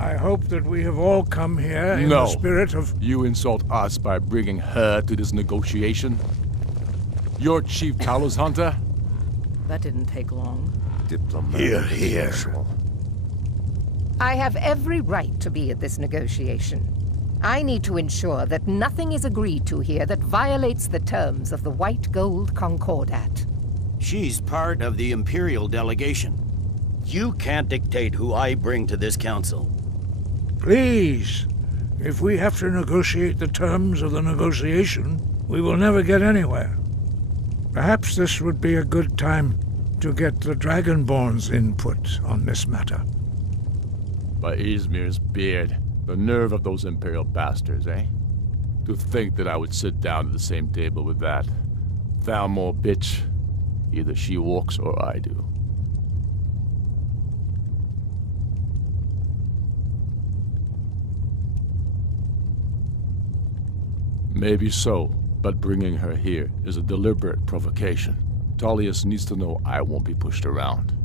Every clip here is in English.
I hope that we have all come here in the spirit of... You insult us by bringing her to this negotiation? You're Chief Talos Hunter? That didn't take long. Here, here. I have every right to be at this negotiation. I need to ensure that nothing is agreed to here that violates the terms of the White Gold Concordat. She's part of the Imperial delegation. You can't dictate who I bring to this council. Please, if we have to negotiate the terms of the negotiation, we will never get anywhere. Perhaps this would be a good time to get the Dragonborn's input on this matter. By Izmir's beard, the nerve of those Imperial bastards, eh? To think that I would sit down at the same table with that Thalmor bitch. Either she walks or I do. Maybe so, but bringing her here is a deliberate provocation. Tullius needs to know I won't be pushed around.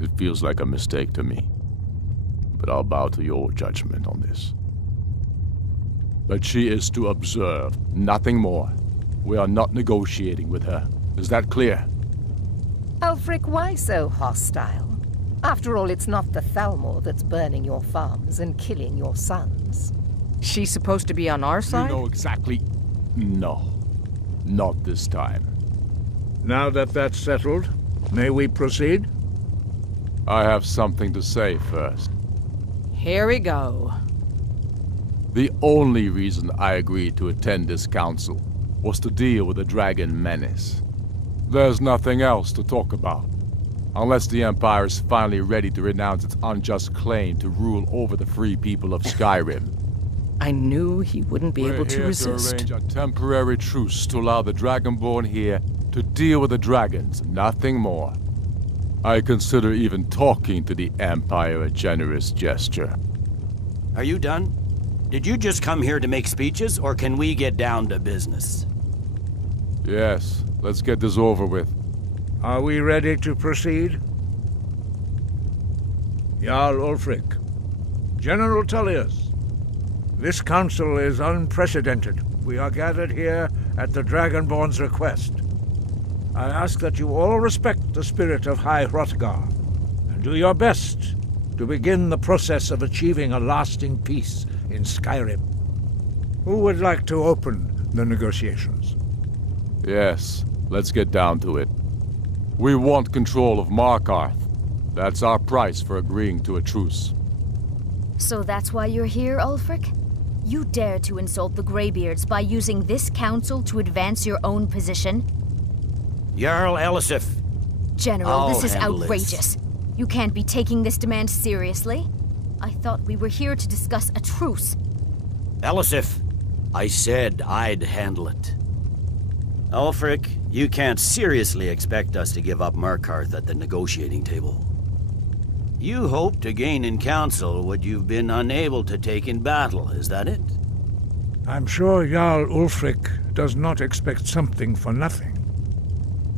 It feels like a mistake to me. But I'll bow to your judgment on this. But she is to observe, nothing more. We are not negotiating with her. Is that clear? Ulfric, why so hostile? After all, it's not the Thalmor that's burning your farms and killing your sons. She's supposed to be on our side? You know exactly... No. Not this time. Now that that's settled, may we proceed? I have something to say first. Here we go. The only reason I agreed to attend this council was to deal with the dragon menace. There's nothing else to talk about. Unless the Empire is finally ready to renounce its unjust claim to rule over the free people of Skyrim. I knew he wouldn't be able to resist. We're here to arrange a temporary truce to allow the Dragonborn here to deal with the dragons, nothing more. I consider even talking to the Empire a generous gesture. Are you done? Did you just come here to make speeches, or can we get down to business? Yes, let's get this over with. Are we ready to proceed? Jarl Ulfric, General Tullius, this council is unprecedented. We are gathered here at the Dragonborn's request. I ask that you all respect the spirit of High Hrothgar, and do your best to begin the process of achieving a lasting peace in Skyrim. Who would like to open the negotiations? Yes, let's get down to it. We want control of Markarth. That's our price for agreeing to a truce. So that's why you're here, Ulfric? You dare to insult the Greybeards by using this council to advance your own position? Jarl Elisif. General, this is outrageous. You can't be taking this demand seriously. I thought we were here to discuss a truce. Elisif, I said I'd handle it. Ulfric, you can't seriously expect us to give up Markarth at the negotiating table. You hope to gain in council what you've been unable to take in battle, is that it? I'm sure Jarl Ulfric does not expect something for nothing.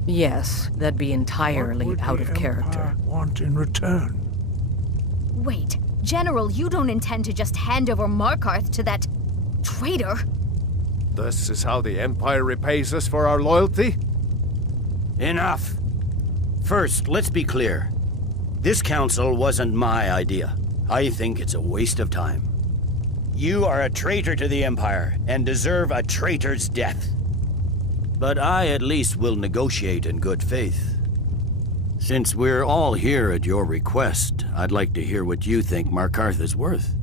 Yes, that'd be entirely out of character. What would the Empire want in return? Wait, General, you don't intend to just hand over Markarth to that traitor? This is how the Empire repays us for our loyalty? Enough! First, let's be clear. This council wasn't my idea. I think it's a waste of time. You are a traitor to the Empire, and deserve a traitor's death. But I at least will negotiate in good faith. Since we're all here at your request, I'd like to hear what you think Markarth is worth.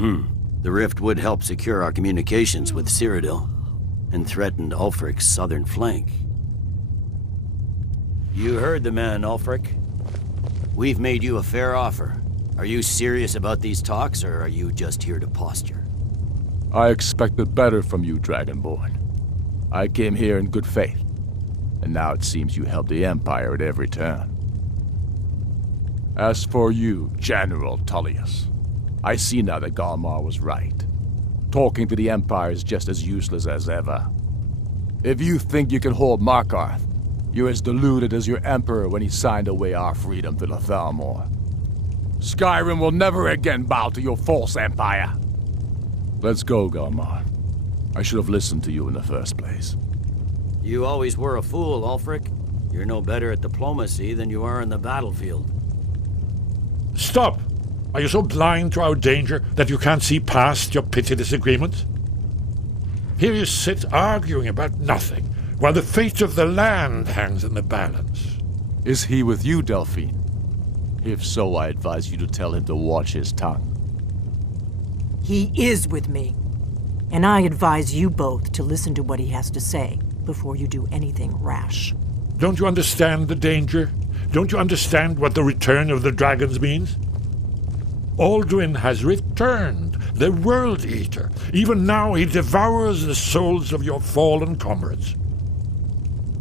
The rift would help secure our communications with Cyrodiil, and threatened Ulfric's southern flank. You heard the man, Ulfric. We've made you a fair offer. Are you serious about these talks, or are you just here to posture? I expected better from you, Dragonborn. I came here in good faith, and now it seems you help the Empire at every turn. As for you, General Tullius, I see now that Galmar was right. Talking to the Empire is just as useless as ever. If you think you can hold Markarth, you're as deluded as your Emperor when he signed away our freedom to the Thalmor. Skyrim will never again bow to your false empire. Let's go, Galmar. I should have listened to you in the first place. You always were a fool, Ulfric. You're no better at diplomacy than you are in the battlefield. Stop! Are you so blind to our danger that you can't see past your petty disagreements? Here you sit arguing about nothing, while the fate of the land hangs in the balance. Is he with you, Delphine? If so, I advise you to tell him to watch his tongue. He is with me. And I advise you both to listen to what he has to say before you do anything rash. Don't you understand the danger? Don't you understand what the return of the dragons means? Alduin has returned, the World Eater. Even now he devours the souls of your fallen comrades.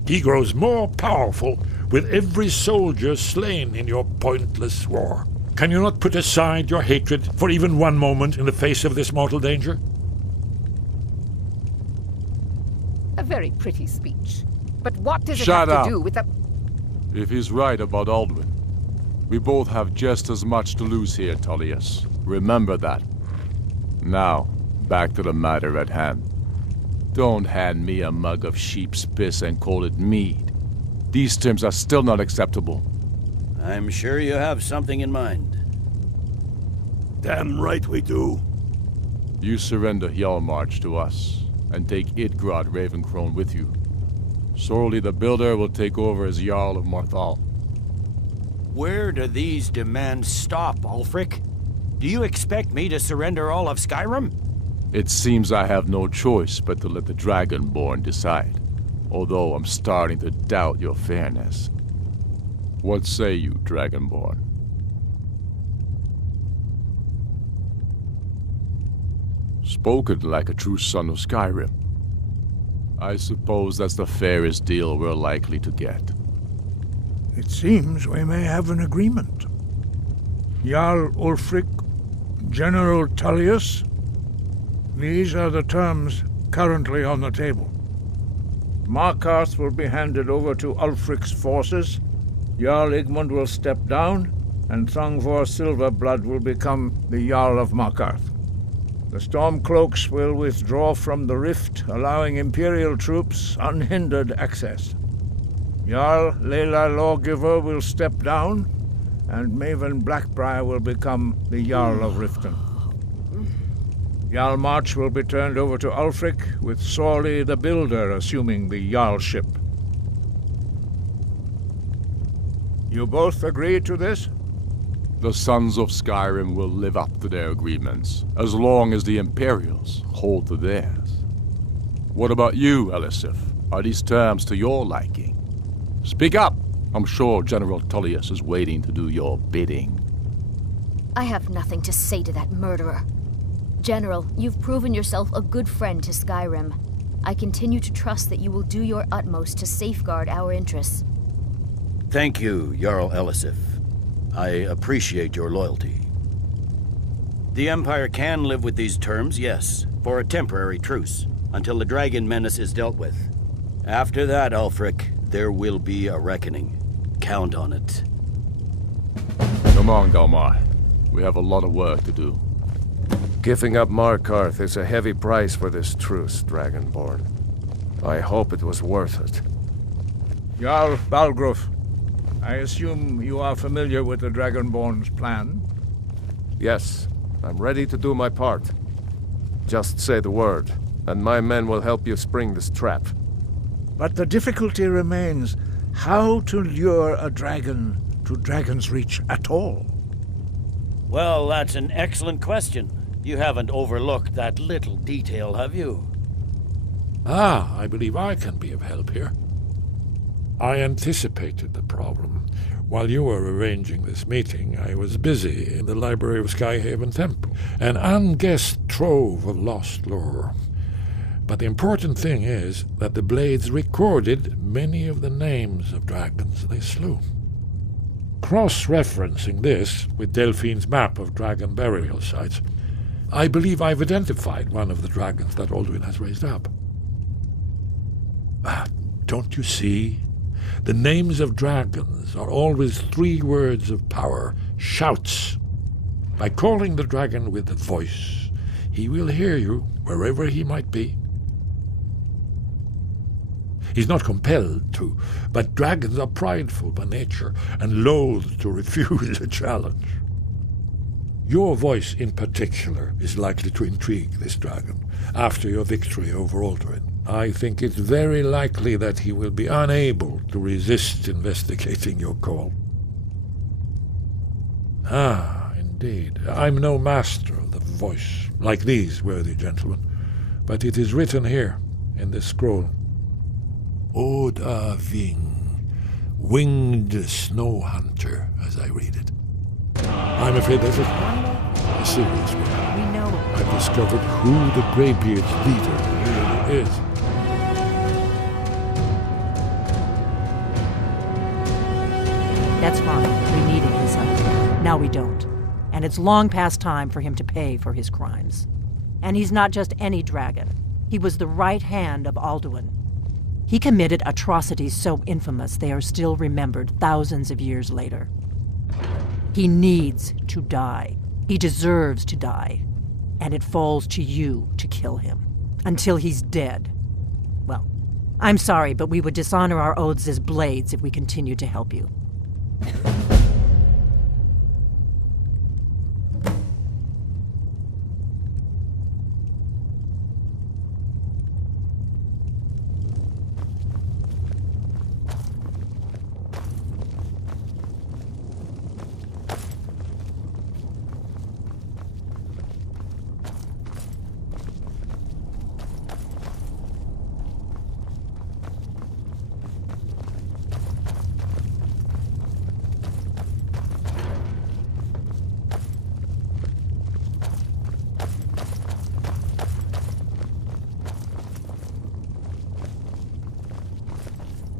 He grows more powerful with every soldier slain in your pointless war. Can you not put aside your hatred for even one moment in the face of this mortal danger? A very pretty speech. But what does it Shut have up. to do with the... If he's right about Alduin, we both have just as much to lose here, Tullius. Remember that. Now, back to the matter at hand. Don't hand me a mug of sheep's piss and call it mead. These terms are still not acceptable. I'm sure you have something in mind. Damn right we do. You surrender Hjalmarch to us, and take Idgrod Ravencrone with you. Sorli the Builder will take over as Jarl of Morthal. Where do these demands stop, Ulfric? Do you expect me to surrender all of Skyrim? It seems I have no choice but to let the Dragonborn decide, although I'm starting to doubt your fairness. What say you, Dragonborn? Spoken like a true son of Skyrim. I suppose that's the fairest deal we're likely to get. It seems we may have an agreement. Jarl Ulfric, General Tullius. These are the terms currently on the table. Markarth will be handed over to Ulfric's forces, Jarl Igmund will step down, and Thongvor Silverblood will become the Jarl of Markarth. The Stormcloaks will withdraw from the rift, allowing Imperial troops unhindered access. Jarl Leila Lawgiver will step down, and Maven Blackbriar will become the Jarl of Riften. Jarl March will be turned over to Ulfric, with Sorli the Builder assuming the Jarlship. You both agree to this? The Sons of Skyrim will live up to their agreements, as long as the Imperials hold to theirs. What about you, Elisif? Are these terms to your liking? Speak up! I'm sure General Tullius is waiting to do your bidding. I have nothing to say to that murderer. General, you've proven yourself a good friend to Skyrim. I continue to trust that you will do your utmost to safeguard our interests. Thank you, Jarl Elisif. I appreciate your loyalty. The Empire can live with these terms, yes, for a temporary truce, until the dragon menace is dealt with. After that, Ulfric, there will be a reckoning. Count on it. Come on, Galmar. We have a lot of work to do. Giving up Markarth is a heavy price for this truce, Dragonborn. I hope it was worth it. Jarl Balgruf, I assume you are familiar with the Dragonborn's plan? Yes, I'm ready to do my part. Just say the word, and my men will help you spring this trap. But the difficulty remains how to lure a dragon to Dragon's Reach at all. Well, that's an excellent question. You haven't overlooked that little detail, have you? Ah, I believe I can be of help here. I anticipated the problem. While you were arranging this meeting, I was busy in the library of Skyhaven Temple, an unguessed trove of lost lore. But the important thing is that the Blades recorded many of the names of dragons they slew. Cross-referencing this with Delphine's map of dragon burial sites, I believe I've identified one of the dragons that Alduin has raised up. Don't you see? The names of dragons are always 3 words of power, shouts. By calling the dragon with a voice, he will hear you wherever he might be. He's not compelled to, but dragons are prideful by nature and loath to refuse a challenge. Your voice in particular is likely to intrigue this dragon after your victory over Alduin. I think it's very likely that he will be unable to resist investigating your call. Ah, indeed. I'm no master of the voice, like these worthy gentlemen, but it is written here, in this scroll. Oda Ving, winged snow hunter, as I read it. I'm afraid there's a serious one. We know. I've discovered who the Greybeard's leader really is. That's fine. We needed his help. Now we don't. And it's long past time for him to pay for his crimes. And he's not just any dragon. He was the right hand of Alduin. He committed atrocities so infamous they are still remembered thousands of years later. He needs to die. He deserves to die. And it falls to you to kill him. Until he's dead. Well, I'm sorry, but we would dishonor our oaths as Blades if we continued to help you.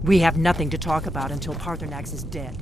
We have nothing to talk about until Parthenax is dead.